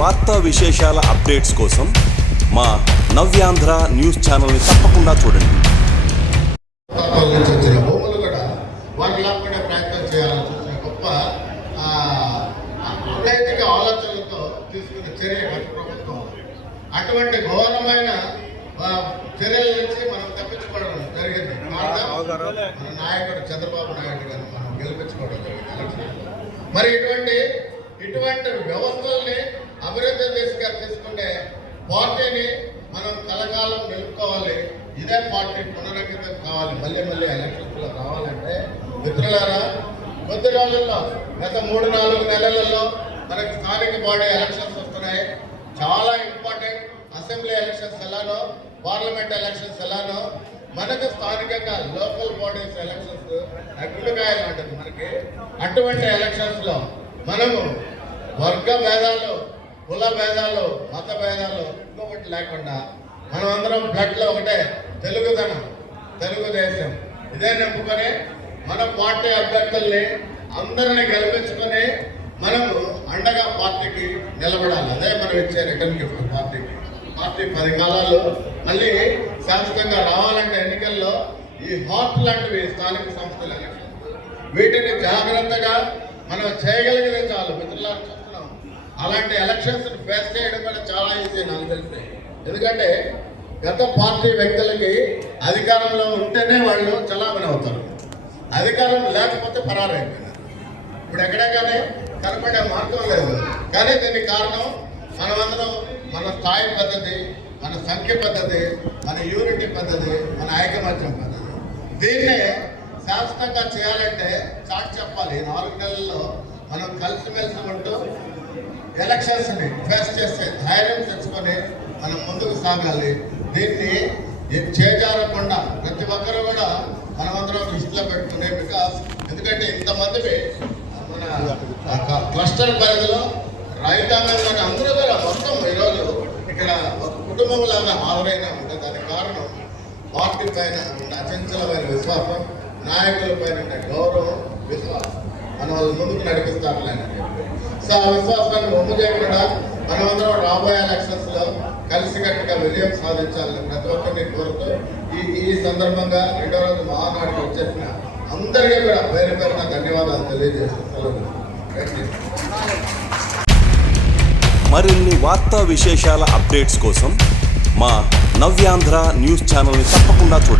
వార్తా విశేషాల అప్డేట్స్ కోసం మా నవ్యాంధ్ర న్యూస్ ఛానల్ని తప్పకుండా చూడండి. వచ్చిన భూములు కూడా వాటి లాక్కునే ప్రయత్నం చేయాలని చూసిన గొప్ప నైతిక ఆలోచనలతో తీసుకున్న చర్య గత ప్రభుత్వం. అటువంటి ఘోరమైన చర్యల నుంచి మనం తప్పించుకోవడం జరిగింది. మన నాయకుడు చంద్రబాబు నాయుడు గారు మనం గెలిపించుకోవడం జరిగింది. మరి ఇటువంటి వ్యవస్థల్ని అభివృద్ధి తీసుకునే పార్టీని మనం కలకాలం నిలుపుకోవాలి. ఇదే పార్టీ పునరంకితం కావాలి. మళ్ళీ ఎలక్షన్స్లో రావాలంటే మిత్రులారా, కొద్ది రోజుల్లో గత 3-4 నెలలలో మనకు స్థానిక బాడీ ఎలక్షన్స్ వస్తున్నాయి. చాలా ఇంపార్టెంట్. అసెంబ్లీ ఎలక్షన్స్ ఎలానో, పార్లమెంట్ ఎలక్షన్స్ ఎలానో, మనకు స్థానికంగా లోకల్ బాడీస్ ఎలక్షన్స్ గుండెకాయ లాంటిది మనకి. అటువంటి ఎలక్షన్స్లో మనము వర్గ భేదాలు, కుల భేదాలు, మత భేదాలు ఇంకొకటి లేకుండా మనం అందరం బ్లడ్లో ఒకటే తెలుగుదేశం ఇదే నమ్ముకొని మన పార్టీ అభ్యర్థుల్ని అందరినీ గెలిపించుకొని మనము అండగా పార్టీకి నిలబడాలి. అదే మనం ఇచ్చే రిటర్న్ గిఫ్ట్ పార్టీకి. పార్టీ 10 కాలాలు మళ్ళీ శాశ్వతంగా రావాలంటే ఎన్నికల్లో ఈ హాట్ లాంటివి స్థానిక సంస్థల ఎలక్షన్, వీటిని జాగ్రత్తగా మనం చేయగలిగితే చాలు. మిత్రులారా, చూస్తున్నాం అలాంటి ఎలక్షన్స్ ఫేస్ చేయడం కూడా చాలా ఈజీ నాకు తెలిసి. ఎందుకంటే గత పార్టీ వ్యక్తులకి అధికారంలో ఉంటేనే వాళ్ళు చలామణి అవుతారు, అధికారం లేకపోతే పరారైపోయినారు. ఇప్పుడు ఎక్కడే కానీ కనపడే మార్గం లేదు. కానీ దీనికి కారణం మనమందరం మన స్థాయి పద్ధతి, మన సంఖ్య పద్ధతి, మన యూనిటీ పద్ధతి, మన ఐకమత్యం పద్ధతి. దీన్నే శాశ్వతంగా చేయాలంటే చాటి చెప్పాలి. 4 నెలల్లో మనం కలిసిమెలిసి ఉంటూ ఎలక్షన్స్ని ఫేస్ చేసే ధైర్యం తెచ్చుకొని మనం ముందుకు సాగాలి. దీన్ని చేజారకుండా ప్రతి ఒక్కరు కూడా మనమందరం దృష్టిలో పెట్టుకునే. ఎందుకంటే ఇంతమంది మన క్లస్టర్ పరిధిలో రైతాంగంలో అందరూ కూడా మొత్తం ఈరోజు ఇక్కడ ఒక కుటుంబం లాగా హాజరైనా ఉంటుంది. దానికి కారణం పార్టీ పైన ఉన్న అచంచలమైన విశ్వాసం, నాయకుల పైన ఉన్న గౌరవం, విశ్వాసం. మన వాళ్ళు ముందుకు నడిపిస్తారులేని చెప్పి. సో ఆ విశ్వాసాన్ని ఒమ్ము చేయకుండా మనమందరం రాబోయే ఎలక్షన్స్లో కలిసికట్టుగా విజయం సాధించాలని ప్రతి ఒక్కరిని కోరుతూ ఈ సందర్భంగా 2వ రోజు మహానాడుకు వచ్చేసిన అందరికీ కూడా పేరున ధన్యవాదాలు తెలియజేస్తున్నాను. మరిన్ని వార్తా విశేషాల అప్డేట్స్ కోసం మా నవ్యాంధ్ర న్యూస్ ఛానల్ని తప్పకుండా చూడండి.